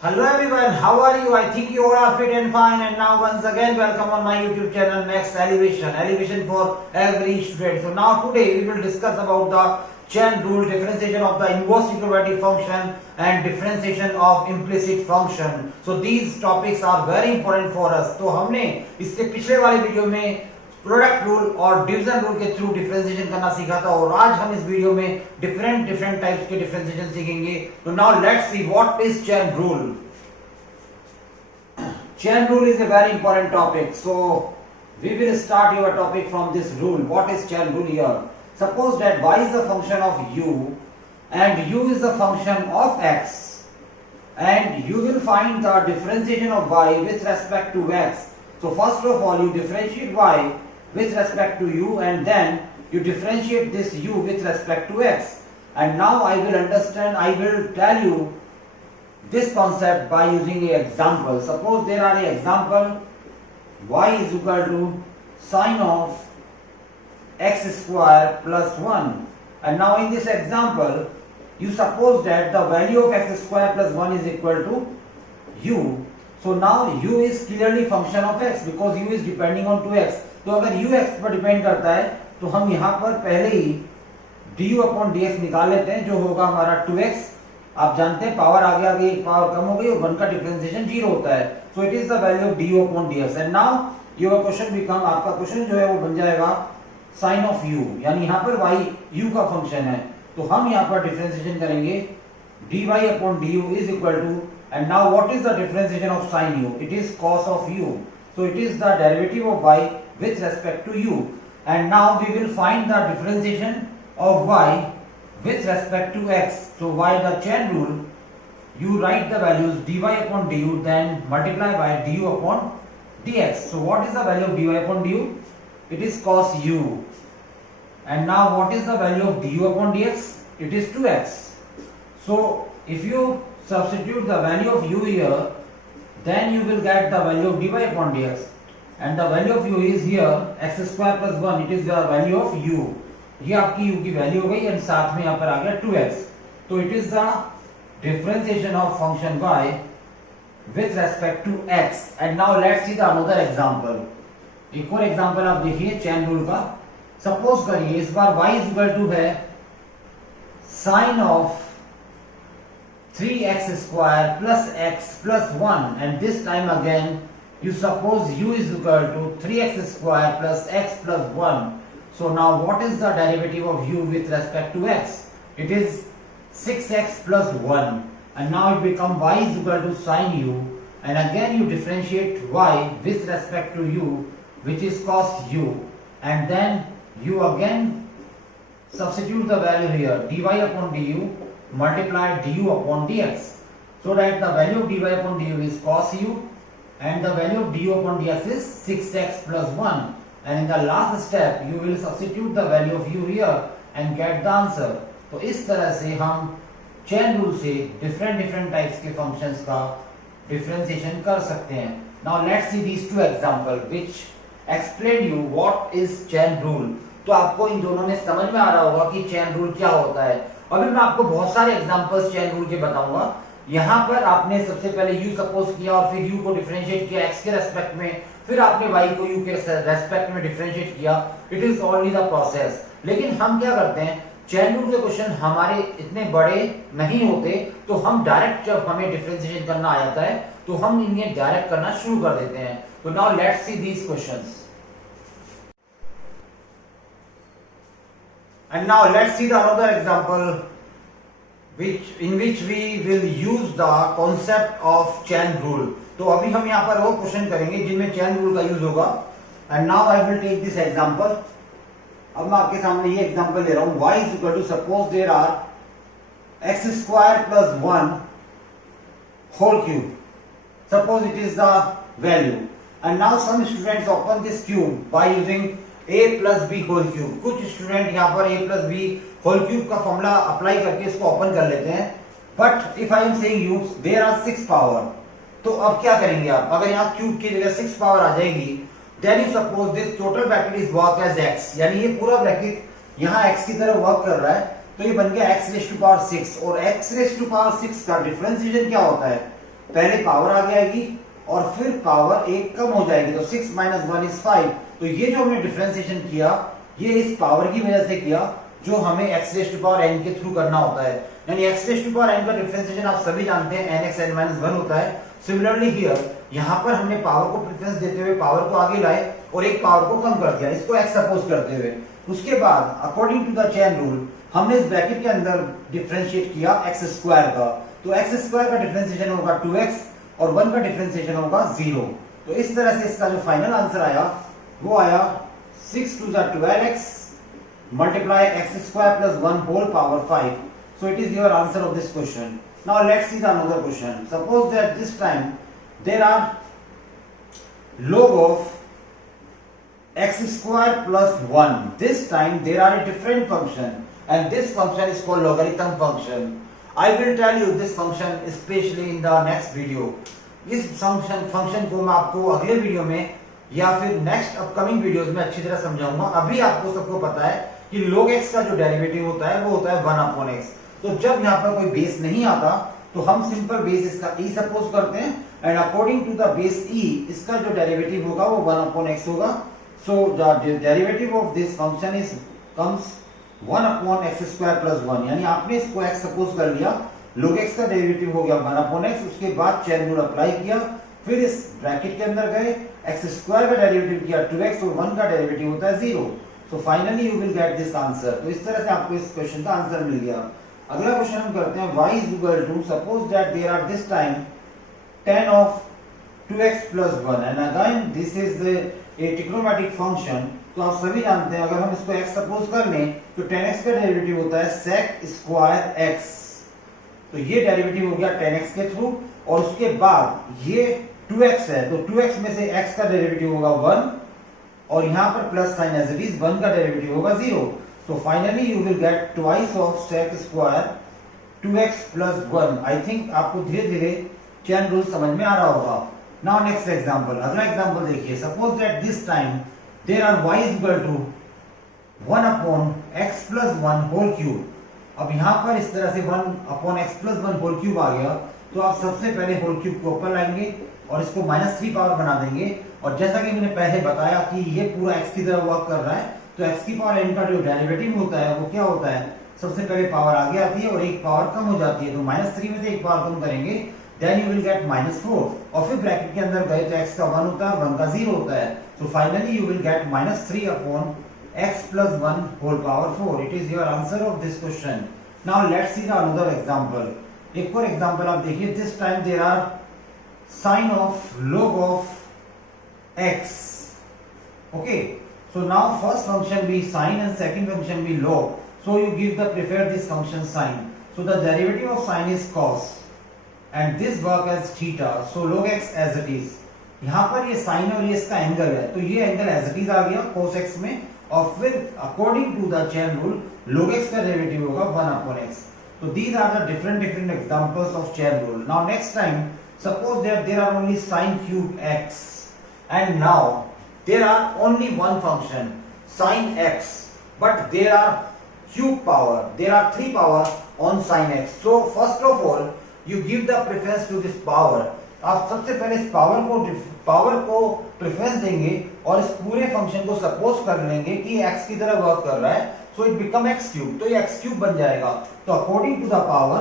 Hello everyone, how are you? I think you all are fit and fine, and now once again welcome on my YouTube channel Next Elevation for every student. So now today we will discuss about the chain rule, differentiation of the inverse equilibrium function and differentiation of implicit function. So these topics are very important for us. तो हमने इसके पिछले वाले video में product rule और division rule के through differentiation करना सीखा था और आज हम इस वीडियो में डिफरेंट टाइप्स के डिफरेंशिएशन सीखेंगे. तो now let's see what is chain rule. Chain rule is a very important topic. So we will start your topic from this rule. What is chain rule here? Suppose that y is the function of u and u is the function of x, and you will find the differentiation of y with respect to x. So first of all you differentiate y with respect to u and then you differentiate this u with respect to x. And now I will tell you this concept by using an example. Suppose there are an example y is equal to sine of x square plus 1, and now in this example you suppose that the value of x square plus 1 is equal to u. So now u is clearly function of x because u is depending on 2x. तो अगर u x पर depend करता है तो हम यहाँ पर पहले ही du अपॉन dx निकाल लेते हैं जो होगा हमारा 2x. आप जानते हैं पावर आगे आगे एक पावर कम हो गई और 1 का डिफरेंशिएशन 0 होता है. सो it is the value of du upon dx. And now your question become, आपका क्वेश्चन जो है वो बन जाएगा sin ऑफ u, यानी यहाँ पर y u का फंक्शन है तो हम यहाँ पर डिफरेंशिएशन करेंगे dy upon du is equal to, and now what is the differentiation of sin u? It is cos of u. So it is the derivative of y with respect to u. And now we will find the differentiation of y with respect to x. So by the chain rule you write the values dy upon du then multiply by du upon dx. So what is the value of dy upon du? It is cos u. And now what is the value of du upon dx? It is 2x. So if you substitute the value of u here then you will get the value of dy upon dx, and the value of u is here x square plus 1. It is the value of u. ये आपकी u की value हो गई and साथ में यहाँ पर आ गया 2x. तो it is the differentiation of function y with respect to x. And now let's see the another example. एक और एग्जांपल आप देखिए चेन रूल का. सपोज करिए इस बार y इज इक्वल टू है sine of 3x square plus x plus 1, and this time again you suppose u is equal to 3x square plus x plus 1. So now what is the derivative of u with respect to x? It is 6x plus 1, and now it becomes y is equal to sin u, and again you differentiate y with respect to u which is cos u, and then you again substitute the value here dy upon du multiply du upon dx, so that the value of dy upon du is cos u and the value of du upon dx is 6x plus 1. And in the last step you will substitute the value of u here and get the answer. तो इस तरह से हम chain rule से different types के functions का differentiation कर सकते हैं. Now let's see these two example which explain you what is chain rule. तो आपको इन दोनों में समझ में आ रहा होगा कि चेन रूल क्या होता है. अभी मैं आपको बहुत सारे एग्जांपल्स चेन रूल के बताऊंगा. यहाँ पर आपने सबसे पहले u सपोज किया और फिर u को डिफरेंशिएट किया x के रेस्पेक्ट में, फिर आपने y को u के रेस्पेक्ट में डिफरेंशिएट किया. It is only the process. लेकिन हम क्या करते हैं, चेन रूल के क्वेश्चन हमारे इतने बड़े नहीं होते तो हम डायरेक्ट जब हमें डिफरेंशिएशन करना आ जाता है तो हम इन्हें डायरेक्ट करना शुरू कर देते हैं. तो now let's see these questions. And now let's see the another example in which we will use the concept of chain rule. तो अभी हम यहाँ पर वो क्वेश्चन करेंगे जिनमें चेन रूल का यूज होगा. And now I will take this example. अब मैं आपके सामने ये एग्जांपल ले रहा हूँ. y is equal to, suppose there are x square plus 1 whole cube. Suppose it is the value, and now some students open this cube by using a plus b whole cube. कुछ student यहाँ पर a plus b whole cube का formula apply करके इसको open कर लेते हैं. But if I am saying you there are 6 power, तो अब क्या करेंगे आप, अगर यहाँ क्यूब की जगह 6 पावर आ जाएगी then you suppose this total bracket is work as x, यानी ये पूरा ब्रैकेट यहाँ x की तरह वर्क कर रहा है तो ये बन गया x रेज़ टू पावर 6 और x रेज़ टू पावर 6 का डिफरेंशिएशन क्या होता है पहले पावर आगे आएगी और फिर पावर एक कम हो जाएगी, तो 6 माइनस 1 इज 5। तो ये जो हमने डिफरेंशिएशन किया ये इस पावर की वजह से किया जो हमें x raise to power n के थ्रू करना होता है। यानी x raise to power n का डिफरेंशिएशन आप सभी जानते हैं nx n माइनस 1 होता है। सिमिलरली हियर यहाँ पर हमने पावर को प्रेफरेंस देते हुए पावर को आगे लाए और एक पावर को कम कर दिया, इसको x सपोज करते हुए। उसके बाद according to the chain rule हमने इस ब्रैकेट के अंदर डिफरेंशिएट किया x स्क्वायर का, तो x स्क्वायर का डिफरेंशिएशन होगा 2x और 1 का डिफरेंशिएशन होगा 0। तो इस तरह से इसका जो फाइनल आंसर आया वो आया 6 to the 12x multiply x square plus 1 whole power 5. So it is your answer of this question. Now let's see the another question. Suppose that this time there are log of x square plus 1. This time there are a different function and this function is called logarithm function. I will tell you this function especially in the next video. इस function को मैं आपको अगले video में या फिर next upcoming videos में अच्छी तरह समझाऊंगा। अभी आपको सबको पता है कि log x का जो डेरिवेटिव होता है वो होता है 1 अपॉन x। तो जब यहाँ पर कोई बेस नहीं आता तो हम सिंपल बेस इसका e सपोज करते हैं and according to the base e इसका जो डेरिवेटिव होगा वो 1 अपॉन x होगा। So the derivative of this function is comes 1 upon x square plus 1, यानी आपने इसको x सपोज कर लिया, log x का डेरिवेटिव हो गया 1 अपॉन x। उसके बाद चेन रूल अप्लाई किया, फिर इस ब्रैकेट के अंदर गए, x स्क्वायर का डेरिवेटिव किया 2x और 1 का डेरिवेटिव होता है 0। So finally you will get this answer. तो इस तरह से आपको इस क्वेश्चन का आंसर मिल गया। अगला क्वेश्चन हम करते हैं y is equal to suppose that there are this time tan of 2x plus 1 and again this is a trigonometric function. तो आप सभी जानते हैं अगर हम इसको x सपोज कर लें तो tan x का डेरिवेटिव होता है sec स्क्वायर x। तो ये डेरिवेटिव हो गया tan x के थ्रू और उसके बाद ये 2x है तो 2x में से x का डेरिवेटिव होगा 1 और यहाँ पर plus sine as it is 1 का डेरिवेटिव होगा 0। तो finally you will get twice of sec square 2x plus 1। I think आपको धीरे धीरे चेन रूल समझ में आ रहा होगा। नाउ नेक्स्ट एग्जांपल, अगला एग्जांपल देखिए। Suppose that this time there are y is equal to 1 upon x plus 1 whole cube. अब यहाँ पर इस तरह से 1 upon x plus 1 whole cube आ गया तो आप सबसे पहले होल क्यूब को ऊपर लाएंगे और इसको -3 पावर बना देंगे। और जैसा कि मैंने पहले बताया कि ये पूरा x की तरह वर्क कर रहा है तो x की पावर n का जो डेरिवेटिव होता है वो क्या होता है, सबसे पहले पावर आगे आती है और एक पावर कम हो जाती है। तो -3 में से एक पावर कम करेंगे देन यू विल गेट -4 और फिर ब्रैकेट के अंदर गए तो x का 1 होता है 1 का 0 होता है। So finally you will gate -3 upon x plus 1 whole power 4. It is your answer of this question. Now let's see the another example. एक और एग्जांपल आप देखिए। This time there are sine of log of x. Okay, so now first function be sine and second function be log. So you give the prefer this function sine. So the derivative of sine is cos and this work as theta. So log x as it is. यहाँ पर ये sign और ये इसका angle है तो ये angle as it is आ गया cos x में और फिर according to the chain rule log x का डेरिवेटिव होगा 1 upon x. So these are the different examples of chain rule. Now next time suppose that there are only sin cube x and now there are only one function sin x but there are cube power, there are 3 power on sin x. So first of all you give the preference to this power. आप सबसे पहले इस power को preference देंगे और इस पूरे function को सपोज कर लेंगे कि x की तरह वर्क कर रहा है। So it become x cube, तो ये x क्यूब बन जाएगा। तो अकॉर्डिंग टू द पावर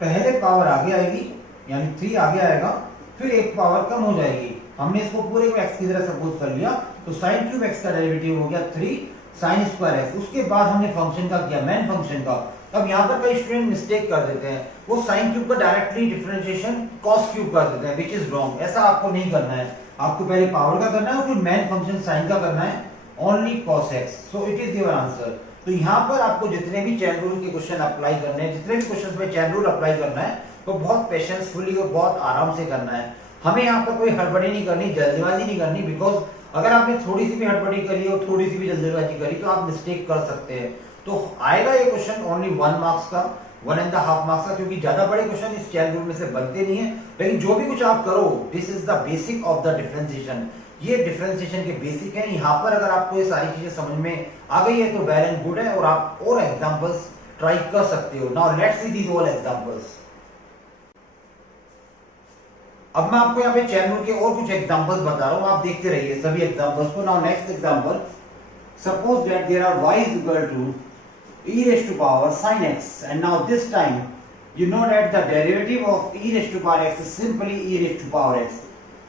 पहले पावर आगे आएगी यानी 3 आगे आएगा फिर एक पावर कम हो जाएगी। हमने इसको पूरे को x की तरह सपोज कर लिया तो sin क्यूब x का डेरिवेटिव हो गया 3 sin स्क्वायर x। उसके बाद हमने फंक्शन का किया मेन फंक्शन का। अब यहाँ पर कई स्टूडेंट मिस्टेक कर देते हैं, वो sin क्यूब का डायरेक्टली डिफरेंशिएशन cos क्यूब कर देते हैं, विच इज रॉन्ग। ऐसा आपको नहीं करना है, आपको पहले पावर का करना है और फिर मेन फंक्शन sin का करना है, only cos x. So it is your answer. तो यहाँ पर आपको जितने भी चेन रूल के क्वेश्चन अप्लाई करने हैं, जितने भी क्वेश्चन में चेन रूल अप्लाई करना है तो बहुत पेशेंसफुली और बहुत आराम से करना है। हमें यहाँ पर कोई हड़बड़ी नहीं करनी, जल्दबाजी नहीं करनी, बिकॉज अगर आपने थोड़ी सी भी हड़बड़ी करी और थोड़ी सी भी जल्दबाजी करी तो आप मिस्टेक कर सकते हैं। तो आएगा ये क्वेश्चन ओनली 1 मार्क्स का, 1.5 मार्क्स का, क्योंकि ज्यादा बड़े क्वेश्चन इस चेन रूल में से बनते नहीं है। लेकिन जो भी कुछ आप करो this is the basic of the differentiation, ये डिफरेंशिएशन के बेसिक है। यहाँ पर अगर आपको ये सारी चीजें समझ में आ गई है तो वेल एंड गुड है और आप और एग्जांपल्स ट्राई कर सकते हो। Now let's see these all examples. अब मैं आपको यहाँ पे चैन रूल के और कुछ एग्जांपल्स बता रहा हूँ, आप देखते रहिए सभी एग्जांपल्स को। Now next example, suppose that there are y is equal to e raised to power sin x, and now this time you know that the derivative of e raised to power x is simply e raised to power x.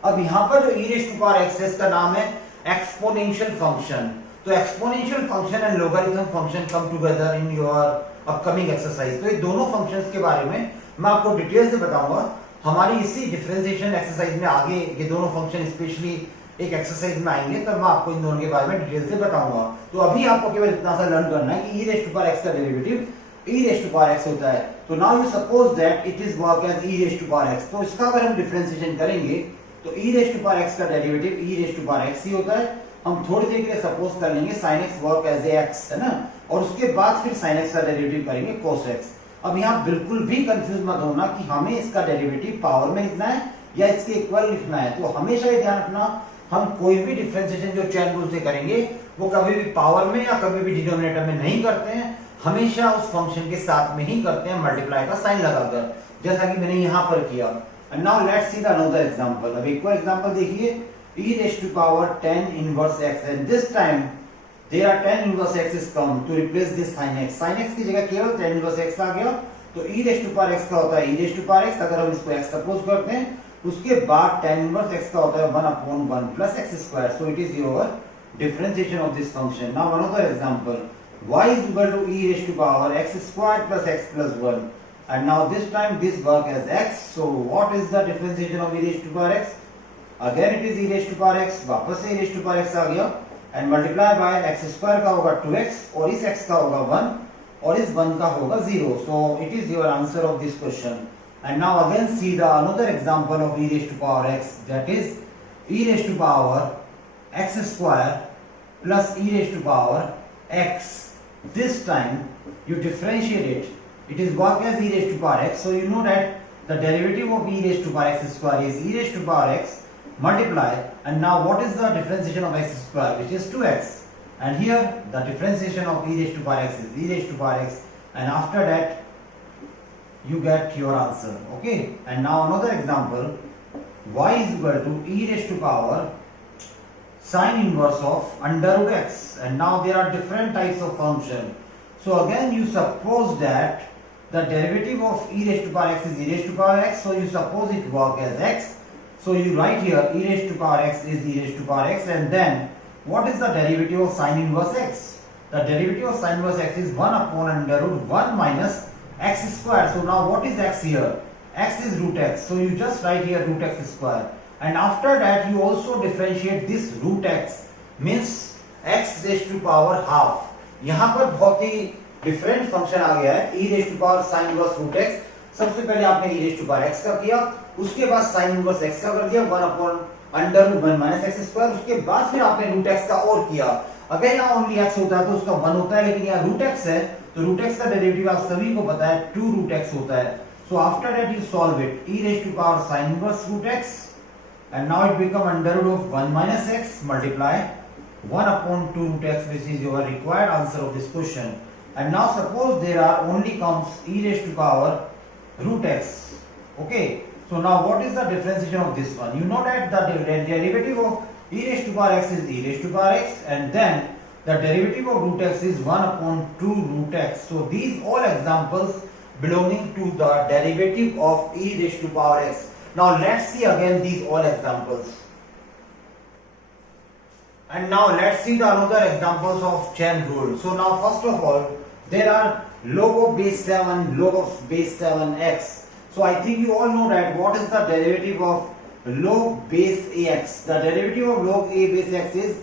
अब यहाँ पर जो e raised to power x है इसका नाम है exponential function. तो exponential function and logarithm function come together in your upcoming exercise. तो ये दोनों फंक्शंस के बारे में मैं आपको डिटेल से बताऊंगा हमारी इसी डिफरेंशिएशन एक्सरसाइज में। आगे ये दोनों फंक्शन स्पेशली एक एक्सरसाइज में आएंगे तब मैं आपको इन दोनों के बारे में डिटेल से बताऊंगा। तो अभी आपको केवल इतना सा लर्न करना है कि e raised to power x का derivative e raised to power x होता है। तो now you suppose that it is work as e raised to power x। तो इसका अगर हम डिफरेंशिएशन करेंगे तो e raised to power x का derivative e raised to power x ही होता है। हम थोड़ी देर के लिए सपोज कर लेंगे sin x work as a x, है ना, और उसके बाद फिर sin x का डेरिवेटिव करेंगे cos x। अब यहाँ बिल्कुल भी कंफ्यूज मत होना कि हमें इसका डेरिवेटिव पावर में लिखना है या इसके इक्वल लिखना है। तो हमेशा ये ध्यान रखना, हम कोई भी डिफरेंशिएशन जो चैन रूल से करेंगे वो कभी भी पावर में या कभी भी डिनोमिनेटर में नहीं करते हैं, हमेशा उस फंक्शन के साथ में ही करते हैं मल्टीप्लाई का साइन लगाकर, जैसा कि मैंने यहाँ पर किया। And now let's see the another example. अब एक और एग्जांपल देखिए, e raised to power 10 inverse x, and this time there are 10 inverse x is come to replace this sin x। sin x की जगह केवल 10 inverse x आ गया। तो e raised to power x का होता है e raised to power x, अगर हम इसको x सपोज करते हैं उसके बाद 10 inverse x का होता है 1 upon 1 plus x square। So it is your differentiation of this function। Now another example, y is equal to e raised to power x squared plus x plus 1, and now this time this work as x। So what is the differentiation of e raised to power x? Again it is e raised to power x, वापस से e raised to power x आ गया, and multiply by x square का होगा 2x, और इस x का होगा 1 और इस 1 का होगा 0। सो it is your answer of this question. And now again C the another example of e raised to power x, that is e raised to power x square plus e raised to power x। This time you differentiate it, it is work as e raised to power x, so you know that the derivative of e raised to power x square is e raised to power x multiply, and now what is the differentiation of x square, which is 2x, and here the differentiation of e raised to power x is e raised to power x, and after that you get your answer, okay? And now another example, y is equal to e raised to power sin inverse of under root x, and now there are different types of function। So again you suppose that the derivative of e raised to power x is e raised to power x, so you suppose it work as x। So you write here e raised to power x is e raised to power x, and then what is the derivative of sin inverse x? The derivative of sin inverse x is 1 upon under root 1 minus x square। So now what is x here? X is root x, so you just write here root x square, and after that you also differentiate this root x, means x raised to power half। यहाँ पर बहुत ही different function आ गया है, e raised to power sin inverse root x। सबसे पहले आपने e raised to power x का किया, उसके बाद sin inverse x का कर दिया 1 upon under root 1 minus x square, उसके बाद फिर आपने root x का और किया। अगर यहाँ ओनली x होता है तो उसका 1 होता है, लेकिन यहाँ root x है तो root x का डेरिवेटिव आप सभी को पता है 2 root x होता है। So after that you solve it, e raised to power sin inverse root x, and now it become under root of 1 minus x multiply 1 upon 2 root x, which is your required answer of this question। And now suppose there are only comes e raised to power root x, okay? So now what is the differentiation of this one? You know that the derivative of e raised to power x is e raised to power x, and then the derivative of root x is 1 upon 2 root x। So these all examples belonging to the derivative of e raised to power x। Now let's see again these all examples, and now let's see the another examples of chain rule। So now first of all there are log of base 7, log of base 7x। So I think you all know that what is the derivative of log base ax? The derivative of log a base x is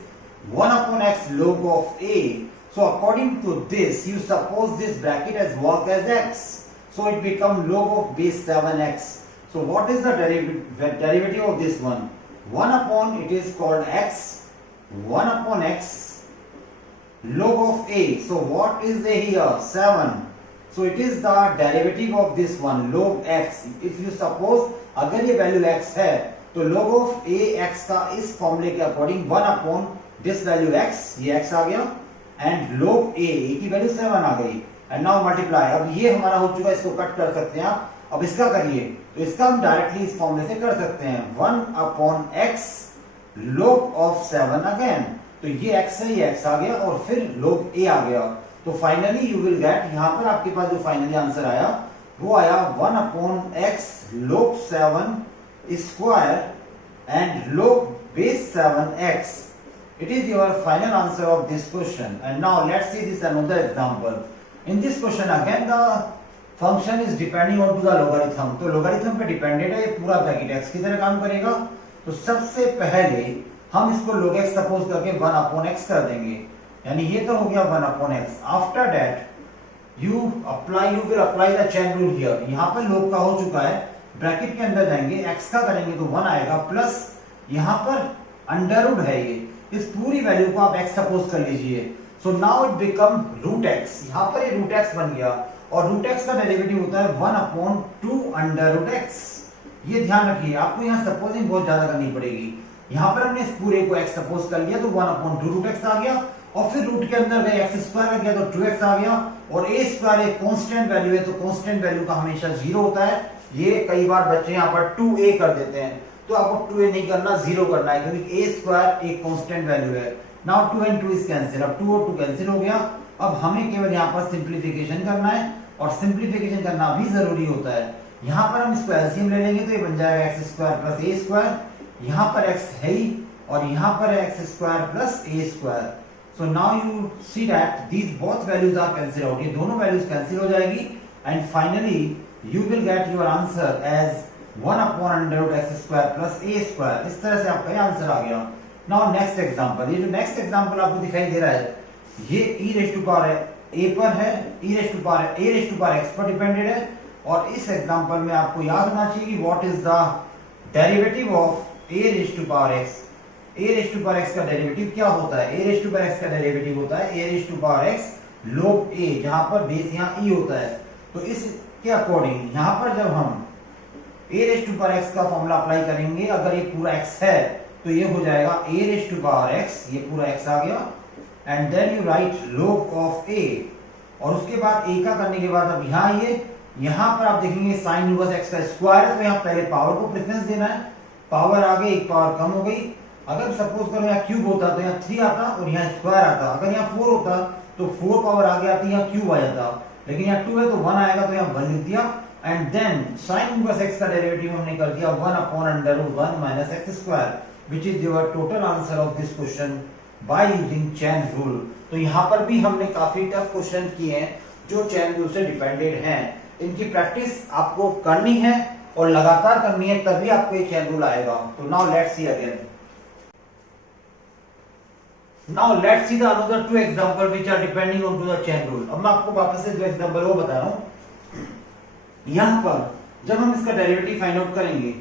1 upon x log of a। So according to this you suppose this bracket as work as x, so it become log of base 7x। So what is the derivative of this one? 1 upon, it is called x, 1 upon x log of a। So what is a here? 7। So it is the derivative of this one log x। if you suppose अगर ये value x है तो log of a x का इस फॉर्मूले के according 1 upon this value x, ये x आ गया, एंड log a की वैल्यू 7 आ गई, एंड नाउ मल्टीप्लाई। अब ये हमारा हो चुका है, इसको कट कर सकते हैं आप। अब इसका करिए तो इसका हम डायरेक्टली इस फॉर्मूले से कर सकते हैं 1/x log ऑफ 7 अगेन। तो ये x से ही x आ गया और फिर log a आ गया। तो फाइनली यू विल गेट, यहां पर आपके पास जो फाइनली आंसर आया वो आया 1/x log 7 square and log base 7x. It is your final answer of this question. And now let's see this another example. In this question again the function is depending on to the logarithm. तो logarithm पे depended है, ये पूरा bracket x की तरह काम करेगा। तो सबसे पहले हम इसको log x सपोज करके 1/x कर देंगे, यानी ये तो हो गया 1/x। After that you will apply the chain rule here. यहाँ पर log का हो चुका है, ब्रैकेट के अंदर जाएंगे, x का करेंगे तो 1 आएगा, प्लस यहाँ पर अंडर रूट है ये, इस पूरी वैल्यू को आप x सपोज कर लीजिए। So now it become root x, यहाँ पर ये रूट x बन गया और रूट x का डेरिवेटिव होता है 1/2 अंडर रूट x। ये ध्यान रखिए, आपको यहाँ सपोजिंग बहुत ज्यादा करनी पड़ेगी। यहाँ पर हमने इस पूरे को x सपोज कर लिया तो 1/2 रूट x आ गया और फिर रूट के अंदर गए x स्क्वायर आ गया तो 2x आ गया और a स्क्वायर एक कांस्टेंट वैल्यू है तो कांस्टेंट वैल्यू का हमेशा 0 होता है। ये कई बार बच्चे यहाँ पर 2a कर देते हैं, तो आपको 2a नहीं करना, 0 करना है, क्योंकि a स्क्वायर एक कांस्टेंट वैल्यू है। नाउ 2 and 2 इज कैंसिल, अब 2 और 2 कैंसिल हो गया। अब हमें केवल यहाँ पर सिंप्लीफिकेशन करना है और सिंप्लीफिकेशन करना भी जरूरी होता है। यहाँ पर हम इसको एलसीएम ले लेंगे तो ये बन जाएगा x square plus a square, यहाँ पर x है ही और यहाँ पर x square plus a square. So now you see that these both values are cancel out, ये दोनों वैल्यूज कैंसिल हो जाएगी and finally you will get your answer as 1/x square plus a square. इस तरह से आपका ये आंसर आ गया। नाउ नेक्स्ट एग्जांपल, ये जो नेक्स्ट एग्जांपल आपको दिखाई दे रहा है ये e raise to power a पर है, e raise to power x पर डिपेंडेड है। और इस एग्जांपल में आपको याद होना चाहिए कि what is the derivative of a raise to power x। a raise to power x का डेरिवेटिव क्या होता है? a raise to power x का डेरिवेटिव होता है a raise to power x log a, जहां पर बेस यहाँ e होता है। तो इसके अकॉर्डिंग यहाँ पर जब हम a raise to power x का फॉर्मूला अप्लाई करेंगे, अगर ये पूरा x है तो ये हो जाएगा a raise to power x, ये पूरा x आ गया and then you write log of a। और उसके बाद a का करने के बाद अब यहाँ आइए, यहाँ पर आप देखेंगे साइन इनवर्स x का स्क्वायर है तो यहाँ पहले पावर को प्रेफरेंस देना है। पावर आ गई, एक पावर कम हो गई। अगर सपोज करो यहाँ क्यूब होता तो यहाँ 3 आता और यहाँ स्क्वायर आता। अगर यहाँ 4 होता तो 4 पावर आगे आती, यहाँ क्यूब आ जाता। लेकिन यहाँ 2 है तो 1 आएगा तो यहाँ 1 लिख दिया and then sine inverse x का डेरिवेटिव हमने कर दिया 1/√1 minus x square, which is your total answer of this question by using chain rule। तो यहाँ पर भी हमने काफी टफ क्वेश्चन किए हैं जो चैन रूल से डिपेंडेड हैं। इनकी प्रैक्टिस आपको करनी है और लगातार करनी है, तभी आपको ये चैन रूल आएगा। तो now let's see again, now let's see the another 2 example which are depending on to the chain rule. अब मैं आपको वापस से 2 एग्जांपल वो बता रहा हूं। यहाँ पर जब हम इसका डेरिवेटिव फाइंड आउट करेंगे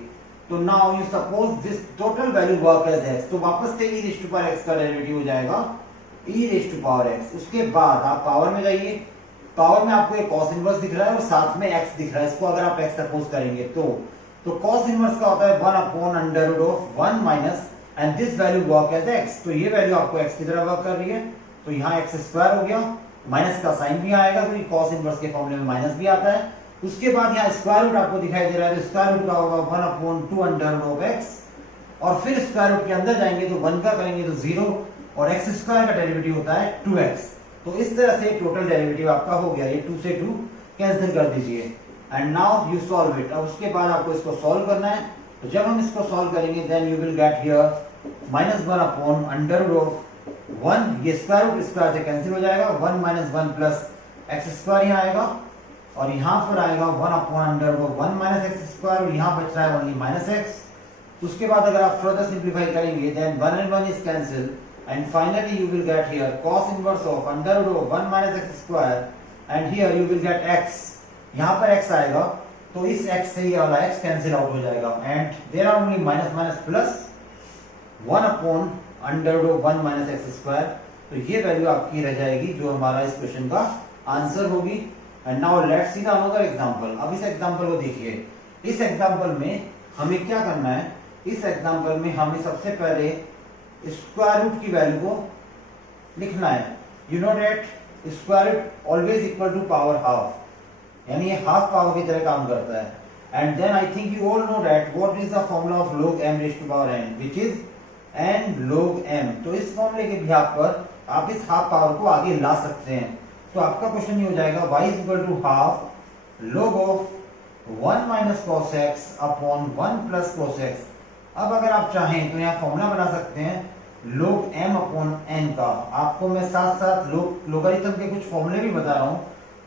तो now you suppose this total value work as x, तो वापस से e raise to power x का डेरिवेटिव हो जाएगा e raise to power x। उसके बाद आप पावर में जाइए, पावर में आपको एक cos इनवर्स दिख रहा है और साथ में x दिख रहा है। इसको अगर आप x सपोज करेंगे तो cos इनवर्स का होता है 1/√1 minus and this value work as x। तो ये वैल्यू आपको x की तरह वर्क कर रही है, तो यहाँ x स्क्वायर हो गया, माइनस का साइन भी आएगा क्योंकि cos इनवर्स के फॉर्मूले में माइनस भी आता है। उसके बाद यहाँ स्क्वायर रूट आपको दिखाई दे रहा है, तो स्क्वायर रूट का होगा 1/2 और फिर स्क्वायर रूट के अंदर जाएंगे तो 1 का करेंगे तो 0 और x स्क्वायर का डेरिवेटिव होता है 2x। तो इस तरह से टोटल डेरिवेटिव आपका हो गया। ये 2 से 2 कैंसिल कर दीजिए and now you solve it. अब उसके बाद आपको इसको सॉल्व करना है। तो जब हम इसको सॉल्व करेंगे then you will get here -1/√1, ये स्क्वायर रूट स्क्वायर से कैंसिल हो जाएगा, 1 - 1 प्लस x स्क्वायर यहाँ आएगा और यहाँ पर आएगा 1/√1 माइनस x स्क्वायर और यहाँ बच रहा है ओनली माइनस x। उसके बाद अगर आप फर्दर सिंप्लीफाई करेंगे then 1 and 1 is cancel and finally you will get here cos inverse of √1 minus x square and here you will get x। यहाँ पर x आएगा तो इस x से ये वाला x कैंसिल आउट हो जाएगा and there are only minus minus plus 1/√1 minus x square. तो ये वैल्यू आपकी रह जाएगी जो हमारा इस क्वेश्चन का आंसर होगी। And now let's see the another example. अब इस एग्जांपल को देखिए, इस एग्जांपल में हमें क्या करना है? इस एग्जांपल में हमें सबसे पहले स्क्वायर रूट की वैल्यू को लिखना है। You know that square root always equal to power half, यानी ये हाफ पावर की तरह काम करता है। and then I think you all know that what is the formula of log m raised to power n, which is n log m। तो इस फॉर्मूले के बिहाफ पर आप इस हाफ पावर को आगे ला सकते हैं। तो आपका क्वेश्चन ये हो जाएगा y is equal to half log of 1 minus cos x upon 1 plus cos x। अब अगर आप चाहें तो यहाँ फॉर्मूला बना सकते हैं log m अपॉन n का। आपको मैं साथ साथ लोगारिथम के कुछ फॉर्मूले भी बता रहा हूँ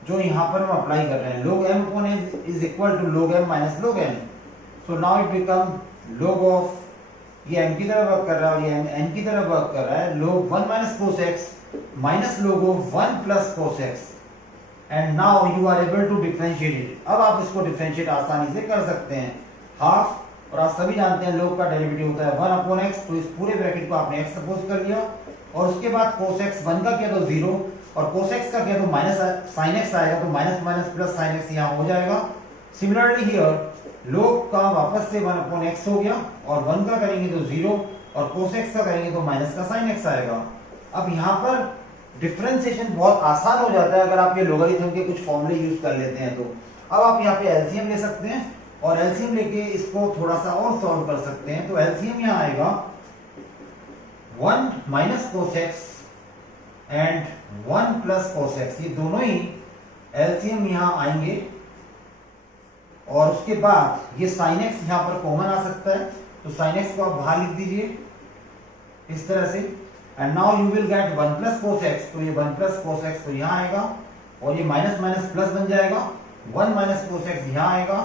जो यहाँ पर हम अप्लाई कर रहे हैं। log m upon n is equal to log m minus log n। So now it become log of, ये m की तरफ वर्क कर रहा है और ये n की तरफ वर्क कर रहा है, log 1 minus cos x minus log of 1 plus cos x, and now you are able to differentiate it। अब आप इसको डिफरेंशिएट आसानी से कर सकते हैं। हाफ, और आप सभी जानते हैं log का डेरिवेटिव होता है 1 upon x, तो इस पूरे ब्रैकेट को आपने x सपोज कर लिया और उसके बाद cos x 1 का किया तो 0 और cos x का किया तो माइनस sin x आएगा, तो minus minus plus sin x यहाँ हो जाएगा। सिमिलरली हियर log का वापस से 1 upon x हो गया और 1 का करेंगे तो 0 और cos x का करेंगे तो माइनस का sin x आएगा। अब यहाँ पर डिफरेंशिएशन बहुत आसान हो जाता है अगर आप ये लोगारिथम के कुछ फॉर्मूले यूज कर लेते हैं। तो अब आप यहाँ पे एलसीएम ले सकते हैं और एलसीएम लेके इसको थोड़ा सा और सॉल्व कर सकते हैं। तो एलसीएम यहाँ आएगा 1 minus cos x and 1 plus cos x, ये दोनों ही एलसीएम यहाँ आएंगे और उसके बाद ये sin x यहाँ पर कॉमन आ सकता है, तो sin x को आप बाहर लिख दीजिए इस तरह से, and now you will gate 1 plus cos x, तो ये 1 प्लस cos x तो यहाँ आएगा और ये माइनस माइनस प्लस बन जाएगा, 1 माइनस cos x यहाँ आएगा,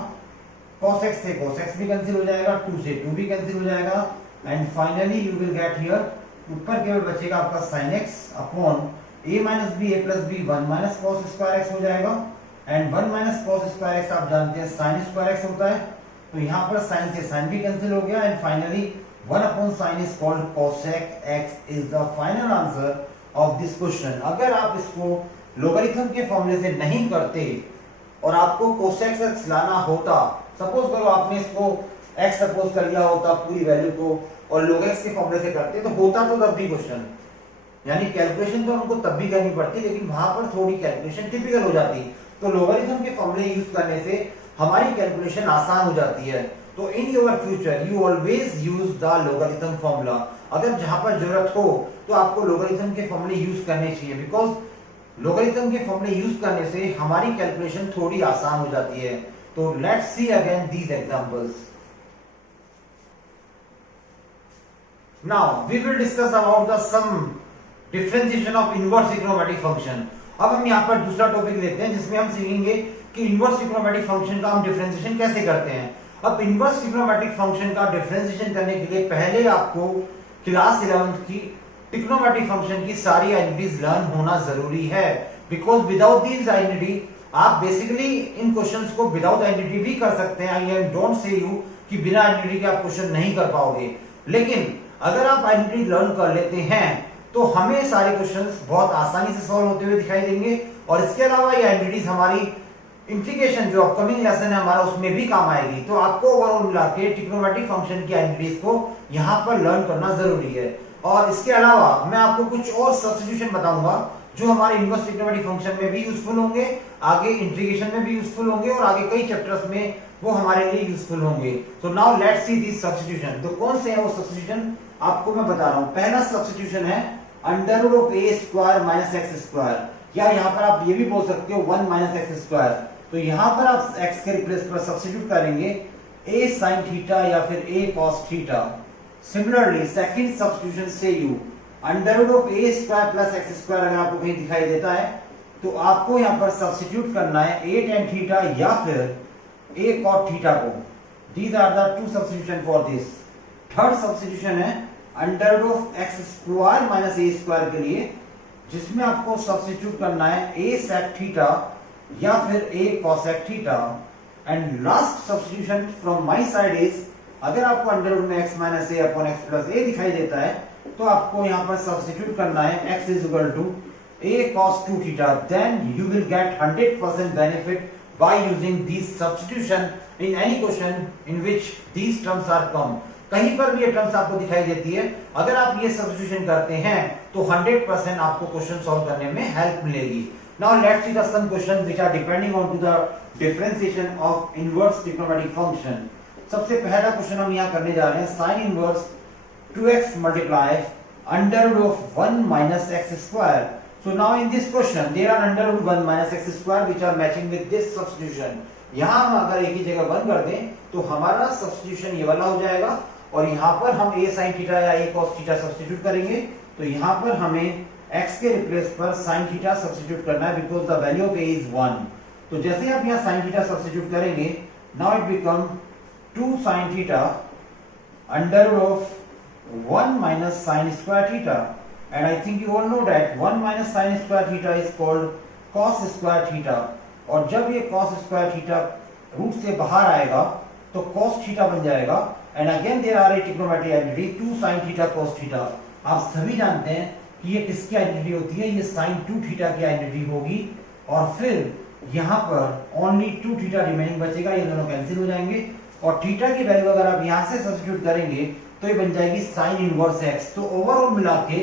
cos x से cos x भी कैंसिल हो जाएगा, 2 से 2 भी कैंसिल हो जाएगा, and finally you will get here ऊपर केवल बचेगा आपका sin x upon a minus B a plus B 1 minus cos square x हो जाएगा, and 1 minus cos square x आप जानते हैं sin स्क्वायर x होता है, तो यहाँ पर sin से sin भी कैंसिल हो गया, and finally 1 upon sin is called cosec x is the final answer of this question. अगर आप इसको लोगारिथम के फॉर्मूले से नहीं करते और आपको cosec x लाना होता, सपोज करो आपने इसको x सपोज कर लिया होता पूरी वैल्यू को और log x के फॉर्मूले से करते तो होता तो तब भी क्वेश्चन, यानी कैलकुलेशन तो हमको तब भी करनी पड़ती लेकिन वहां पर थोड़ी कैलकुलेशन टिपिकल हो जाती। तो लोगारिथम के फॉर्मूले यूज करने से हमारी कैलकुलेशन आसान हो जाती है। तो in your future you always use the logarithm formula. अगर जहां पर जरूरत हो तो आपको लोगारिथम के फॉर्मूले यूज करने चाहिए, बिकॉज लोगारिथम के फॉर्मूले यूज करने से हमारी कैलकुलेशन थोड़ी आसान हो जाती है। तो let's see again these examples. Now we will discuss about the some differentiation of inverse trigonometric function। अब हम यहाँ पर दूसरा टॉपिक लेते हैं जिसमें हम सीखेंगे कि इनवर्स ट्रिग्नोमेट्रिक फंक्शन का हम डिफरेंशिएशन कैसे करते हैं। अब इनवर्स ट्रिग्नोमेट्रिक फंक्शन का डिफरेंशिएशन करने के लिए पहले आपको क्लास 11th की ट्रिग्नोमेट्रिक फंक्शन की सारी आइडेंटिटीज लर्न होना जरूरी है, बिकॉज विदाउट दीज आइडेंटिटी आप बेसिकली इन क्वेश्चंस को विदाउट आइडेंटिटी भी कर सकते हैं। आई डोंट से यू कि बिना आइडेंटिटी के आप क्वेश्चन नहीं कर पाओगे, लेकिन अगर आप आइडेंटिटी लर्न कर लेते हैं तो हमें सारे क्वेश्चंस बहुत आसानी से सॉल्व होते हुए दिखाई देंगे। और इसके अलावा ये आइडेंटिटीज हमारी इंटीग्रेशन जो अपकमिंग लेसन है हमारा उसमें भी काम आएगी। तो आपको ओवरऑल मिला के ट्रिग्नोमेट्रिक फंक्शन की आइडेंटिटीज को यहाँ पर लर्न करना जरूरी है। और इसके अलावा मैं आपको कुछ और सब्स्टिट्यूशन बताऊंगा जो हमारे इनवर्स ट्रिग्नोमेट्रिक फंक्शन में भी यूजफुल होंगे, आगे इंटीग्रेशन में भी यूजफुल होंगे और आगे कई चैप्टर्स में वो हमारे लिए यूजफुल होंगे। So now let's see this substitution. तो कौन से हैं वो सब्स्टिट्यूशन आपको मैं बता रहा हूं। पहला सब्स्टिट्यूशन है under root of a square minus x square, या यहाँ पर आप ये भी बोल सकते हो 1 माइनस एक्स स्क्वायर। तो यहाँ पर आप x के रिप्लेस पर सब्स्टिट्यूट करेंगे a sin थीटा या फिर a cos theta. Similarly second substitution से you under root of a square plus x square अगर आपको कहीं दिखाई देता है तो आपको यहाँ पर सब्स्टिट्यूट करना है a tan थीटा या फिर a cot थीटा को। These are the two substitution for this. Third substitution है under root of x square minus a square के लिए, जिसमें आपको सब्स्टिट्यूट करना है a sec थीटा या फिर a cosec theta. And last substitution from my side is, अगर आपको अंडर रूट में x माइनस ए अपॉन x प्लस ए दिखाई देता है तो आपको यहाँ पर सब्स्टिट्यूट करना है x is equal to a cos 2 theta. Then you will get 100% benefit by using this substitution in any question in which these terms are come. कहीं पर भी ये टर्म्स आपको दिखाई देती है, अगर आप ये सब्स्टिट्यूशन करते हैं तो 100% आपको क्वेश्चन सॉल्व करने में हेल्प मिलेगी। Now let's see the some questions which are depending on to the differentiation of inverse trigonometric function. सबसे पहला क्वेश्चन हम यहाँ करने जा रहे हैं sin inverse 2x multiply under root of 1 minus x square. So now in this question there are under root 1 minus x square which are matching with this substitution. यहाँ हम अगर एक ही जगह बंद कर दें तो हमारा सब्स्टिट्यूशन ये वाला हो जाएगा और यहाँ पर हम a sin थीटा या a cos थीटा सब्स्टिट्यूट करेंगे तो यहाँ पर हमें x के रिप्लेस पर sin थीटा सब्स्टिट्यूट करना है because the value of a is 1. तो जैसे ही आप यहाँ sin थीटा सब्स्टिट्यूट करेंगे now it become 2 sin theta under root of 1 minus sin square theta, and I think you all know that 1 minus sin square theta is called cos square theta. और जब ये cos square theta root से बाहर आएगा तो cos theta बन जाएगा. And again there are a trigonometric identity 2 sin theta cos theta. आप सभी जानते हैं कि ये किसकी आइडेंटिटी होती है, ये sin 2 थीटा की आइडेंटिटी होगी और फिर यहाँ पर ओनली 2 थीटा रिमेनिंग बचेगा, ये दोनों कैंसिल हो जाएंगे और थीटा की वैल्यू अगर आप यहाँ से सब्स्टिट्यूट करेंगे तो ये बन जाएगी sin इनवर्स x. तो ओवरऑल मिला के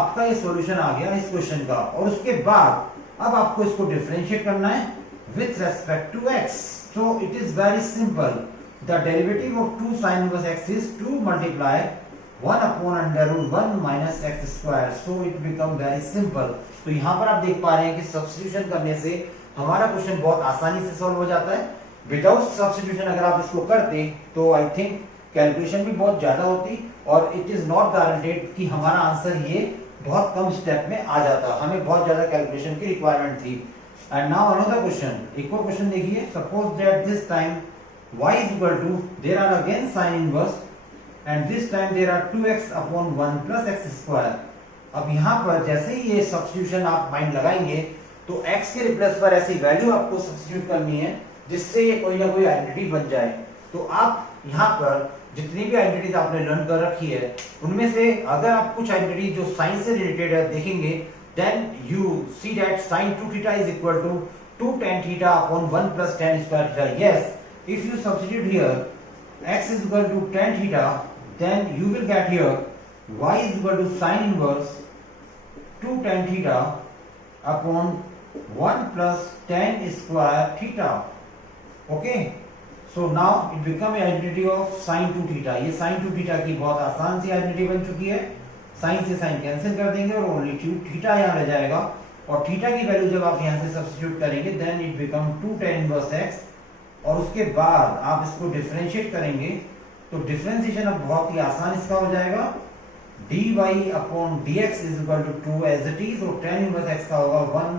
आपका ये सॉल्यूशन आ गया इस क्वेश्चन का. और उसके बाद अब आपको इसको डिफरेंशिएट करना है with respect to x. So it is very simple. The derivative of 2 sin inverse x is 2 multiply 1 upon under root 1 minus x square. So it become very simple. तो यहाँ पर आप देख पा रहे हैं कि सब्स्टिट्यूशन करने से हमारा क्वेश्चन बहुत आसानी से सॉल्व हो जाता है. विदाउट सब्स्टिट्यूशन अगर आप इसको करते तो आई थिंक कैलकुलेशन भी बहुत ज्यादा होती और इट इज नॉट गारंटेड कि हमारा आंसर ये बहुत कम स्टेप में आ जाता. हमें बहुत ज्यादा कैलकुलेशन की रिक्वायरमेंट थी. एंड नाउ अनदर क्वेश्चन, एक और क्वेश्चन देखिए. Suppose that this time y is equal to there are again sin inverse and this time there are 2x upon 1 plus x square. अब यहाँ पर जैसे ही ये सब्स्टिट्यूशन आप माइंड लगाएंगे तो x के रिप्लेस पर ऐसी वैल्यू आपको सब्स्टिट्यूट करनी है जिससे ये कोई ना कोई आइडेंटिटी बन जाए. तो आप यहाँ पर जितनी भी आइडेंटिटीज आपने लर्न कर रखी है उनमें से अगर आप कुछ आइडेंटिटी जो साइन से रिलेटेड है देखेंगे then you see that sin 2 theta is equal to 2 tan theta upon 1 plus tan square theta. Yes, if you substitute here x is equal to tan theta, then you will get here y is equal to sin inverse 2 tan theta upon 1 plus tan square theta. Okay, so now it become a identity of sin 2 theta. ये sin 2 theta की बहुत आसान सी identity बन चुकी है. Sign से sign cancel कर देंगे और ओनली थीटा यहाँ रह जाएगा और थीटा की वैल्यू जब आप यहाँ से सब्स्टिट्यूट करेंगे then it become 2 tan inverse x. और उसके बाद आप इसको डिफरेंशिएट करेंगे तो डिफरेंशिएशन अब बहुत ही आसान इसका हो जाएगा. dy upon dx is equal to 2 as it is और tan इनवर्स x का होगा 1,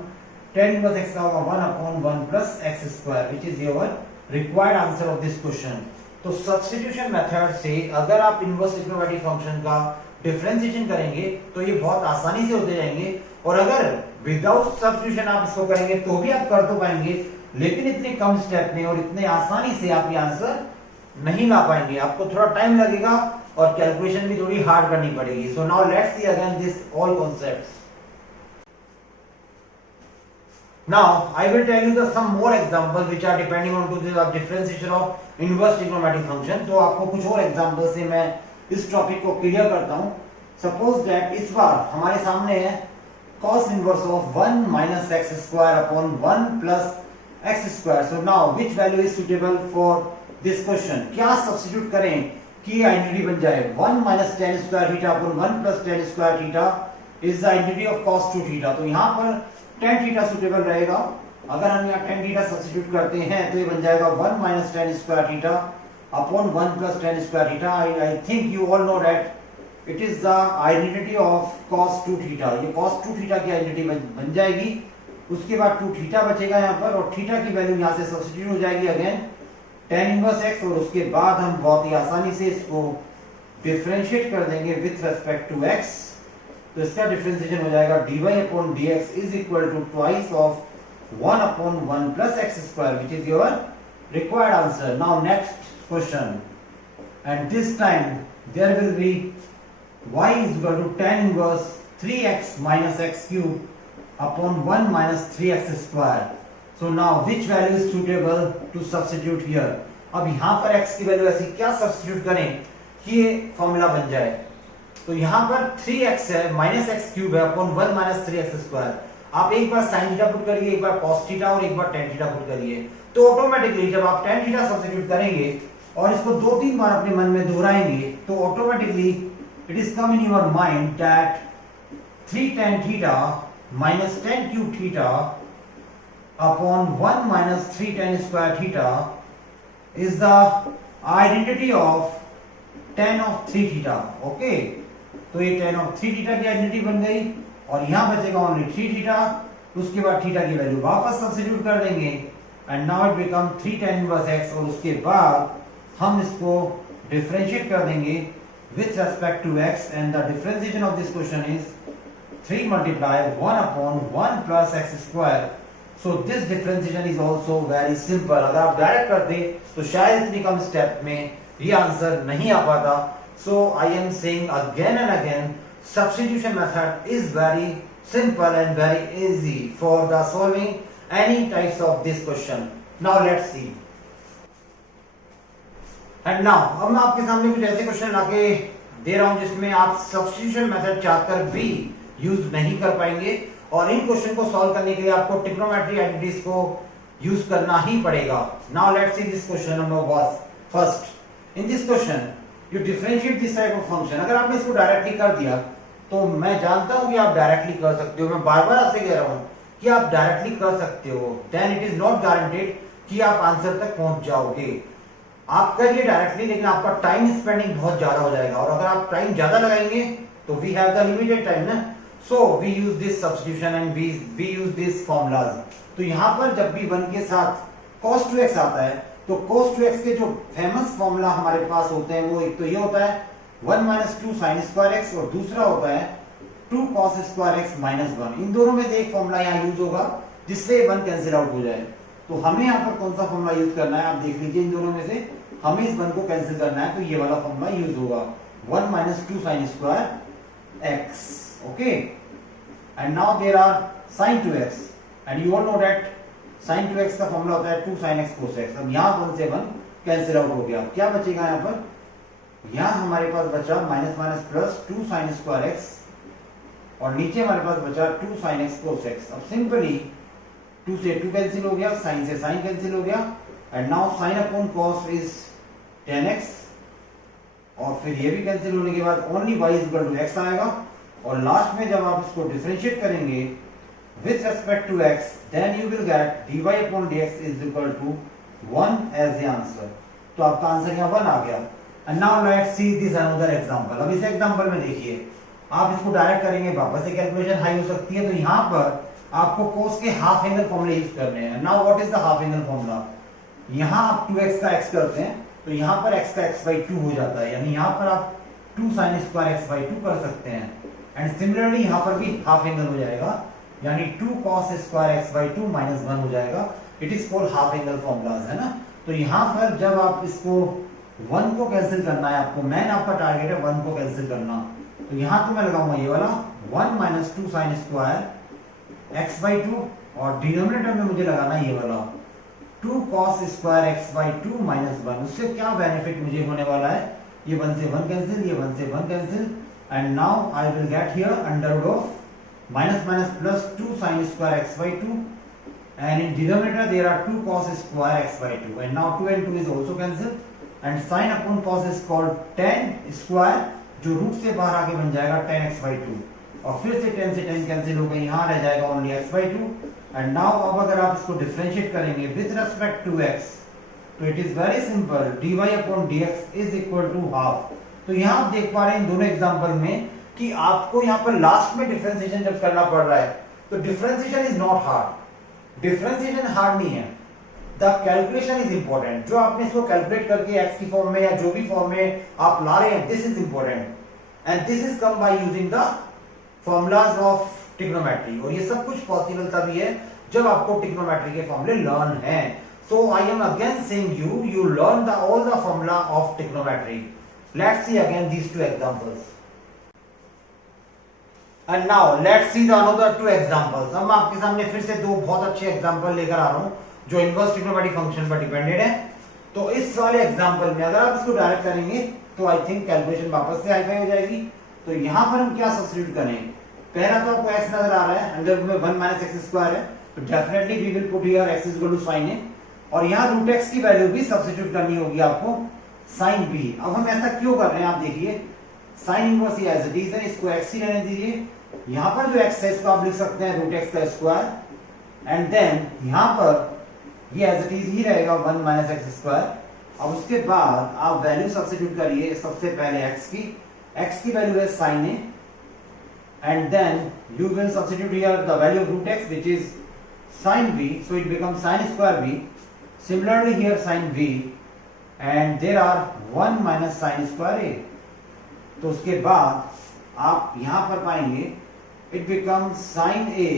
tan इनवर्स x का होगा 1 upon 1 plus x square which is your required answer of this question. तो सब्स्टिट्यूशन मेथड से अगर आप इनवर्स ट्रिग्नोमेट्रिक फंक्शन का डिफरेंशिएशन करेंगे तो ये बहुत आसानी से होते जाएंगे. और अगर विदाउट सब्स्टिट्यूशन आप इसको करेंगे तो भी आप कर तो पाएंगे लेकिन इतने कम स्टेप में और इतने आसानी से आप ये आंसर नहीं ला पाएंगे. आपको थोड़ा टाइम लगेगा और कैलकुलेशन भी थोड़ी हार्ड करनी पड़ेगी. So now let's see again this all concepts. Now I will tell you the some more examples which are depending on to the differentiation of inverse trigonometric function. तो आपको कुछ और एग्जांपल से मैं इस टॉपिक को क्लियर करता हूं. सपोज दैट इस बार हमारे सामने है cos inverse of 1 minus x square upon 1 plus x square. So now which value is suitable for this question? क्या सब्स्टिट्यूट करें कि आइडेंटिटी बन जाए 1 minus tan square theta upon 1 plus tan square theta is the identity of cos 2 theta. तो यहाँ पर tan theta suitable रहेगा. अगर हम यहाँ tan theta सब्स्टिट्यूट करते हैं तो ये बन जाएगा 1 minus tan square theta upon 1 plus tan square theta. I think you all know that it is the identity of cos 2 theta. ये cos 2 theta की आइडेंटिटी बन जाएगी. उसके बाद 2 थीटा बचेगा यहाँ पर और थीटा की वैल्यू यहाँ से सब्स्टिट्यूट हो जाएगी अगेन tan इनवर्स x. और उसके बाद हम बहुत ही आसानी से इसको डिफरेंशिएट कर देंगे विथ रेस्पेक्ट टू x. तो इसका डिफरेंशिएशन हो जाएगा dy upon dx is equal to twice of 1 upon 1 plus x square which is your required answer. Now next question, and this time there will be y is equal to tan inverse 3x minus x cube upon 1 minus 3x square. So now which value is suitable to substitute here? अब यहाँ पर x की value ऐसी क्या substitute करें कि ये formula बन जाए. तो यहाँ पर 3x है माइनस एक्स क्यूब है अपॉन 1 माइनस 3x स्क्वायर. आप एक बार sin थीटा पुट करिए, एक बार cos थीटा और एक बार tan थीटा पुट करिए, तो ऑटोमेटिकली जब आप tan थीटा सब्स्टिट्यूट करेंगे और इसको 2-3 बार अपने मन में दोहराएंगे तो automatically it is come in your mind that 3 tan theta minus tan cube theta upon 1 minus 3 tan square theta is the identity of tan of 3 theta. Okay, तो ये tan of 3 theta की आइडेंटिटी बन गई और यहाँ बचेगा only 3 theta. उसके बाद थीटा की वैल्यू वापस सब्स्टिट्यूट कर देंगे and now it become 3 tan inverse x और उसके बाद हम इसको डिफरेंशिएट कर देंगे with respect to x and the differentiation of this question is 3 multiply 1 upon 1 plus x square. So this differentiation is also very simple. अगर आप direct करते तो शायद इतनी कम स्टेप में ये आंसर नहीं आ पाता. So I am saying again and again, substitution method is very simple and very easy for the solving any types of this question. Now let's see. And now अब मैं आपके सामने कुछ ऐसे क्वेश्चन लाके दे रहा हूं जिसमें आप सब्स्टिट्यूशन मेथड चाहकर भी यूज नहीं कर पाएंगे और इन क्वेश्चन को सॉल्व करने के लिए आपको ट्रिग्नोमेट्री आइडेंटिटीज को यूज करना ही पड़ेगा. Now let's see this question number first. In this question you differentiate this type of function. अगर आपने इसको डायरेक्टली कर दिया तो मैं जानता हूं कि आप डायरेक्टली कर सकते हो. मैं बार बार आपसे कह रहा हूं कि आप डायरेक्टली कर सकते हो. Then it is not guaranteed कि आप आंसर तक पहुंच जाओगे. आप करिए डायरेक्टली, लेकिन आपका टाइम स्पेंडिंग बहुत ज्यादा हो जाएगा और अगर आप टाइम ज्यादा लगाएंगे तो we have the limited time ना. So we use this substitution and we use this formulas. तो यहाँ पर जब भी 1 के साथ cos 2x आता है तो cos 2x के जो फेमस फॉर्मूला हमारे पास होते हैं वो एक तो ये होता है 1 minus 2 sin square x और दूसरा होता है 2 cos square x minus 1. इन दोनों में से एक फॉर्मूला यहाँ यूज होगा जिससे 1 कैंसिल आउट हो जाए. तो हमें यहाँ पर कौन सा फॉर्मूला यूज करना है आप देख लीजिए. इन दोनों में से हमें इस 1 को कैंसिल करना है तो ये वाला फॉर्मूला यूज होगा 1 minus 2 sin square x. Okay, and now there are sin 2x and you all know that sin 2x का फॉर्मूला होता है 2 sin x cos x. अब यहाँ 1 से 1 कैंसिल आउट हो गया. क्या बचेगा यहाँ पर? यहाँ हमारे पास बचा minus minus plus 2 sin square x और नीचे हमारे पास बचा 2 sin x cos x. अब सिंपली 2 से 2 कैंसिल हो गया, sin से sin कैंसिल हो गया and now sin upon cos is tan x और फिर ये भी कैंसिल होने के बाद only y is equal to x आएगा और लास्ट में जब आप इसको डिफरेंशिएट करेंगे with respect to x then you will get dy upon dx is equal to 1 as the answer. तो आपका आंसर यहाँ 1 आ गया. And now let's see this another example. अब इस एग्जांपल में देखिए आप इसको डायरेक्ट करेंगे वापस से कैलकुलेशन हाई हो सकती है. तो यहाँ पर आपको cos के हाफ एंगल फॉर्मूले यूज करने हैं. Now what is the half angle formula? यहाँ आप 2x का x करते हैं तो यहाँ पर x का x/2 हो जाता है, यानी यहाँ पर आप 2 sin square x/2 कर सकते हैं. एंड सिमिलरली यहाँ पर भी हाफ एंगल हो जाएगा यानी 2 cos square x/2 minus 1 हो जाएगा. It is called half angle formulas, है ना. तो यहाँ पर जब आप इसको 1 को कैंसिल करना है आपको, मेन आपका टारगेट है 1 को कैंसिल करना. तो यहाँ तो मैं लगाऊंगा ये वाला 1 minus 2 sin square x/2 और डिनोमिनेटर में मुझे लगाना है ये वाला 2 cos square x/2 minus 1. उससे क्या बेनिफिट मुझे होने वाला है? ये 1 से 1 कैंसिल, ये 1 से 1 cancel and now I will get here under root of minus minus plus 2 sin square x/2 and in denominator there are 2 cos square x/2 and now 2 and 2 is also cancelled and sin upon cos is called tan square जो root से बाहर आके बन जाएगा tan x/2 और फिर से tan से tan कैंसिल हो गई, यहाँ रह जाएगा only x/2. and now अब अगर आप इसको डिफरेंशिएट करेंगे with respect to x तो it is very simple, dy upon dx is equal to half. तो यहाँ आप देख पा रहे हैं इन दोनों एग्जांपल में कि आपको यहाँ पर लास्ट में डिफरेंशिएशन जब करना पड़ रहा है तो differentiation is not hard. Differentiation hard नहीं है, द कैलकुलेशन इज इंपॉर्टेंट. जो आपने इसको कैलकुलेट करके x की फॉर्म में या जो भी फॉर्म में आप ला रहे हैं, this is important and this is come by using the formulas of trigonometry. और ये सब कुछ पॉसिबल तभी है जब आपको ट्रिग्नोमेट्री के फॉर्मूले लर्न हैं. So I am again saying you learn all the formula of trigonometry. Let's see again these two examples. And now let's see the another two examples. अब मैं आपके सामने फिर से दो बहुत अच्छे एग्जांपल लेकर आ रहा हूं जो इनवर्स ट्रिग्नोमेट्रिक फंक्शन पर डिपेंडेड है. तो इस वाले एग्जांपल में अगर आप इसको डायरेक्ट करेंगे तो आई थिंक कैलकुलेशन वापस से हाई हो जाएगी. तो यहां पर हम क्या सब्स्टिट्यूट करें? पहला तो आपको x नजर आ रहा है, अंडर रूट में 1 माइनस एक्स स्क्वायर है, तो definitely we will put here x is equal to sine a, और यहाँ रूट x की वैल्यू भी सब्स्टिट्यूट करनी होगी आपको साइन b। अब हम ऐसा क्यों कर रहे हैं आप देखिए, साइन इनवर्स ये एज इट इज है, इसको x ही रहने दीजिए, यहाँ पर जो x है इसको आप लिख सकते हैं रूट x का स्क्वायर, एंड देन यहाँ पर ये एज इट इज ही रहेगा 1 माइनस एक्स स्क्वायर। अब उसके बाद आप वैल्यू सब्स्टिट्यूट करिए, सबसे पहले x की वैल्यू है sine A, and then you will substitute here the value of root x which is sin b, so it becomes sin square b. Similarly here sin b, and there are 1 minus sin square a, तो उसके बाद आप यहाँ पर पाएंगे it becomes sin a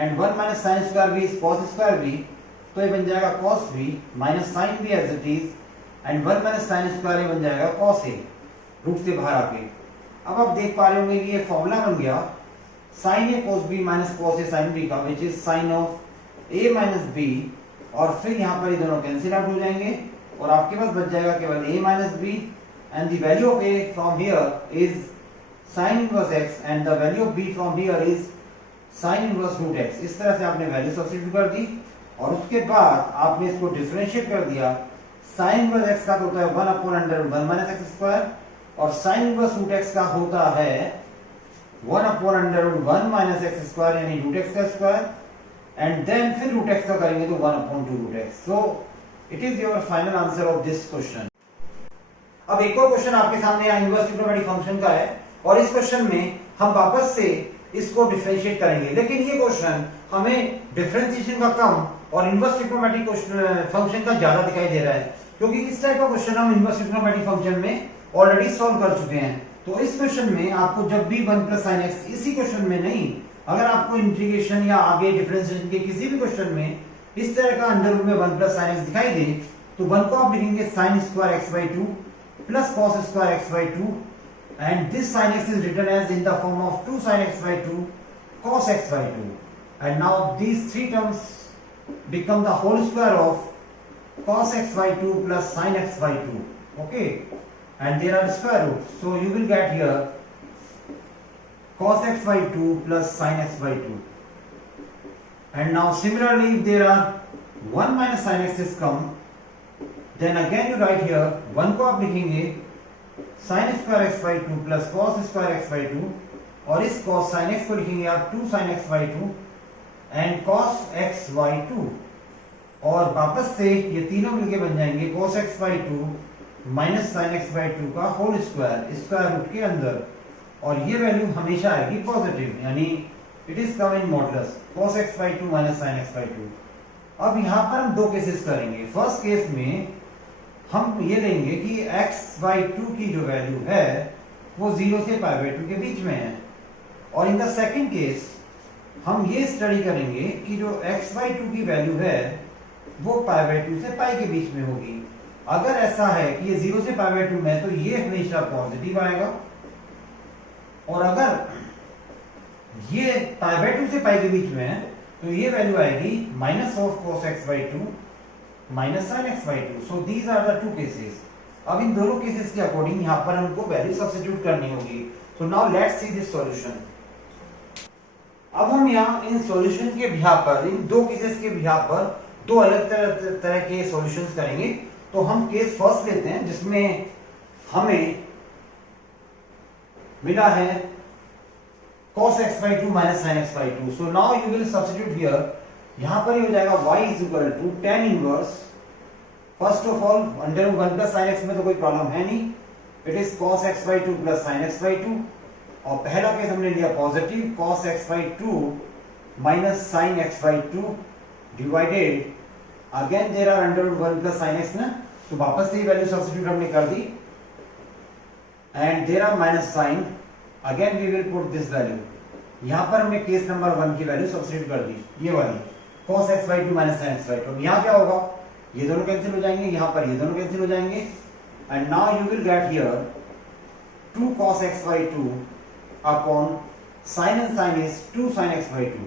and 1 minus sin square b is cos square b, तो ये बन जाएगा cos b minus sin b as it is, and 1 minus sin square a बन जाएगा cos a, रूट से बाहर आके। अब आप देख पा रहे होंगे कि ये फॉर्मूला बन गया sine A cos B minus cos A sine B का, which is sine of A minus B, और फिर यहाँ पर ये दोनों कैंसिल आउट हो जाएंगे और आपके पास बच जाएगा केवल A minus B, and the value of A from here is sine inverse x and the value of B from here is sine inverse root x. इस तरह से आपने वैल्यू सब्स्टिट्यूट कर दी और उसके बाद आपने इसको डिफरेंशिएट कर दिया। साइन इनवर्स एक्स का होता है 1 upon under root 1 minus x square, और साइन इनवर्स रूट एक्स का होता है 1 upon under root 1 minus x square यानी रूट एक्स का स्क्वायर, एंड देन फिर रूट एक्स का करेंगे तो 1 upon 2 root x. So it is your final answer of this question. अब एक और क्वेश्चन आपके सामने यहाँ इनवर्स ट्रिग्नोमेट्रिक फंक्शन का है, और इस क्वेश्चन में हम वापस से इसको डिफरेंशिएट करेंगे, लेकिन ये क्वेश्चन हमें डिफरेंशिएशन का कम और इनवर्स ट्रिग्नोमेट्रिक फंक्शन का ज्यादा दिखाई दे रहा है, क्योंकि इस टाइप का क्वेश्चन हम इनवर्स ट्रिग्नोमेट्रिक फंक्शन में ऑलरेडी सॉल्व कर चुके हैं। तो इस क्वेश्चन में आपको जब भी 1 प्लस साइन एक्स, इसी क्वेश्चन में नहीं, अगर आपको इंटीग्रेशन या आगे डिफरेंशिएशन के किसी भी क्वेश्चन में इस तरह का अंडर रूट में 1 प्लस साइन एक्स दिखाई दे, तो 1 को आप लिखेंगे sine square x by 2 plus cos square x by 2, and this sine x is written as in the form of 2 sin x by 2 cos x by 2, and now these three terms become the whole square of cos x by 2 plus sin x by 2, okay, and there are square roots, so you will get here cos x by 2 plus sin x by 2, and now similarly if there are 1 minus sin x is come, then again you write here 1 को आप लिखेंगे sin square x by 2 plus cos square x by 2, और इस cos sin x को लिखेंगे आप 2 sin x by 2 and cos x by 2, और वापस से ये तीनों मिलके बन जाएंगे cos x by 2 minus sin x by 2 का होल स्क्वायर स्क्वायर रूट के अंदर, और ये वैल्यू हमेशा आएगी पॉजिटिव, यानी it is come in modulus cos x by 2 minus sin x by 2। अब यहाँ पर हम दो केसेस करेंगे। फर्स्ट केस में हम ये लेंगे कि x by 2 की जो वैल्यू है वो 0 से पाई बाई 2 के बीच में है, और इन द सेकंड केस हम ये स्टडी करेंगे कि जो x by 2 की वैल्यू है वो पाई बाई 2 से पाई के बीच में होगी। अगर ऐसा है कि ये 0 से पाई बाई 2 में, तो ये हमेशा पॉजिटिव आएगा, और अगर ये पाई बाई 2 से पाई के बीच में है तो ये वैल्यू आएगी minus of cos x by 2 minus sin x by 2। So these are the two cases. अब इन दोनों केसेस के अकॉर्डिंग यहाँ पर हमको वैल्यू सब्स्टिट्यूट करनी होगी। So now let's see this solution. अब हम यहाँ इन सॉल्यूशन के बिहाफ पर, इन दो केसेस के बिहाफ पर दो अलग तरह के सॉल्यूशंस करेंगे। तो हम केस फर्स्ट लेते हैं जिसमें हमें मिला है cos x by 2 minus sin x by 2। so now you will substitute here, यहां पर ये हो जाएगा y is equal to tan inverse, first of all under 1 plus sin x में तो कोई प्रॉब्लम है नहीं, it is cos x by 2 plus sin x by 2, और पहला केस हमने लिया positive cos x by 2 minus sin x by 2 divided again there are under 1 plus sin x ना, तो वापस से वैल्यू सब्स्टिट्यूट हमने कर दी, and there are minus sine, again we will put this value. यहां पर हमने केस नंबर 1 की वैल्यू सब्स्टिट्यूट कर दी, ये वाली cos x by 2 minus sin x by 2। यहां क्या होगा, ये दोनों कैंसिल हो जाएंगे, यहां पर ये दोनों कैंसिल हो जाएंगे, and now you will get here 2 cos x by 2 upon sin and sin is 2 sin x by 2।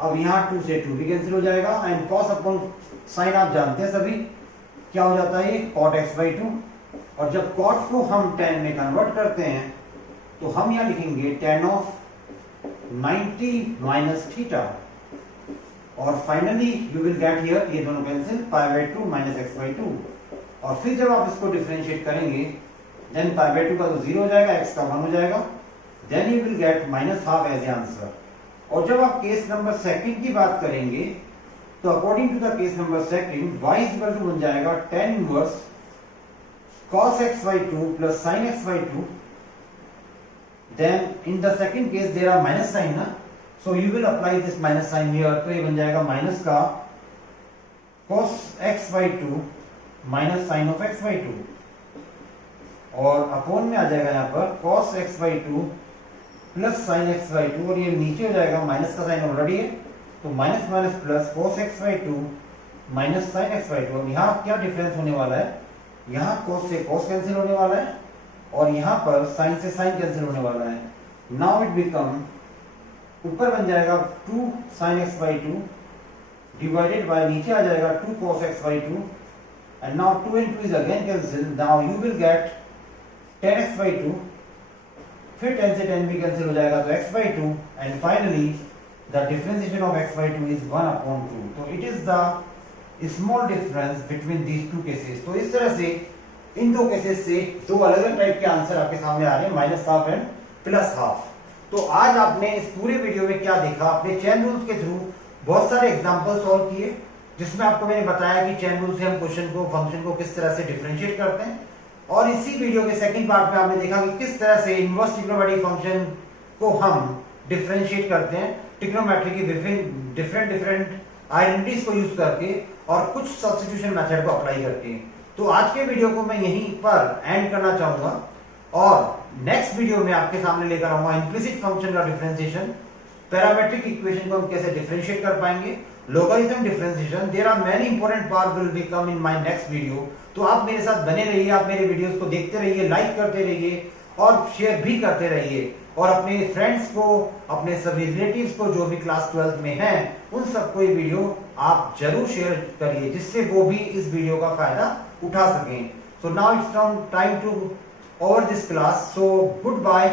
अब यहाँ 2 से 2 भी कैंसिल हो जाएगा, एंड cos अपॉन sin आप जानते हैं सभी क्या हो जाता है, ये cot x by 2, और जब cot को हम tan में कन्वर्ट करते हैं तो हम यहाँ लिखेंगे tan of 90 minus theta, और finally you will get here, ये दोनों cancel, pi by 2 minus x by 2, और फिर जब आप इसको डिफरेंशिएट करेंगे देन पाई बाय 2 का तो 0 हो जाएगा, x का 1 हो जाएगा, then you will get minus half as a answer. और जब आप केस नंबर सेकंड की बात करेंगे तो according to the case number second y equal to बन जाएगा tan इनवर्स cos x by 2 plus sin x by 2, then in the second case there are minus sign ना, so you will apply this minus sign here, तो ये बन जाएगा minus का cos x by 2 minus sin of x by 2, और upon में आ जाएगा यहाँ पर cos x by 2 plus sin x by 2, और ये नीचे हो जाएगा, माइनस का साइन ऑलरेडी है तो minus minus plus cos x by 2 minus sin x by 2। अब यहाँ क्या डिफरेंस होने वाला है, यहाँ cos से cos कैंसिल होने वाला है और यहाँ पर sin से sin कैंसिल होने वाला है। नाउ इट बिकम, ऊपर बन जाएगा 2 sin x by 2 divided by, नीचे आ जाएगा 2 cos x by 2, and now 2 and 2 is again cancel, now you will gate tan x by 2, फिर tan से tan भी कैंसिल हो जाएगा तो x by 2, and finally the differentiation of x by 2 is 1/2। तो it is the small difference between these two cases. तो इस तरह से इन दो केसेस से दो अलग अलग टाइप के आंसर आपके सामने आ रहे हैं, minus half and plus half. तो आज आपने इस पूरे वीडियो में क्या देखा, आपने चेन रूल्स के थ्रू बहुत सारे एग्जांपल सॉल्व किए, जिसमें आपको मैंने बताया कि चेन रूल से हम क्वेश्चन को, फंक्शन को किस तरह से डिफरेंशिएट करते हैं, और इसी वीडियो के सेकंड पार्ट में आपने देखा कि किस तरह से इनवर्स ट्रिग्नोमेट्रिक फंक्शन को हम डिफरेंशिएट करते हैं ट्रिग्नोमेट्री की डिफरेंट आइडेंटिटीज को यूज करके और कुछ सब्स्टिट्यूशन मेथड को अप्लाई करके। तो आज के वीडियो को मैं यहीं पर एंड करना चाहूंगा, और नेक्स्ट वीडियो में आपके सामने लेकर आऊंगा इंप्लिसिट फंक्शन का डिफरेंशिएशन, पैरामेट्रिक इक्वेशन को हम कैसे डिफरेंशिएट कर पाएंगे, logarithm differentiation. There are many important part will be come in my next video. तो आप मेरे साथ बने रहिए, आप मेरे वीडियोस को देखते रहिए, लाइक करते रहिए और शेयर भी करते रहिए, और अपने फ्रेंड्स को, अपने सभी रिलेटिव्स को जो भी क्लास 12 में हैं, उन सबको ये वीडियो आप जरूर शेयर करिए, जिससे वो भी इस वीडियो का फायदा उठा सकें। So now it's time to over this class, so goodbye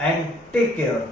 and take care.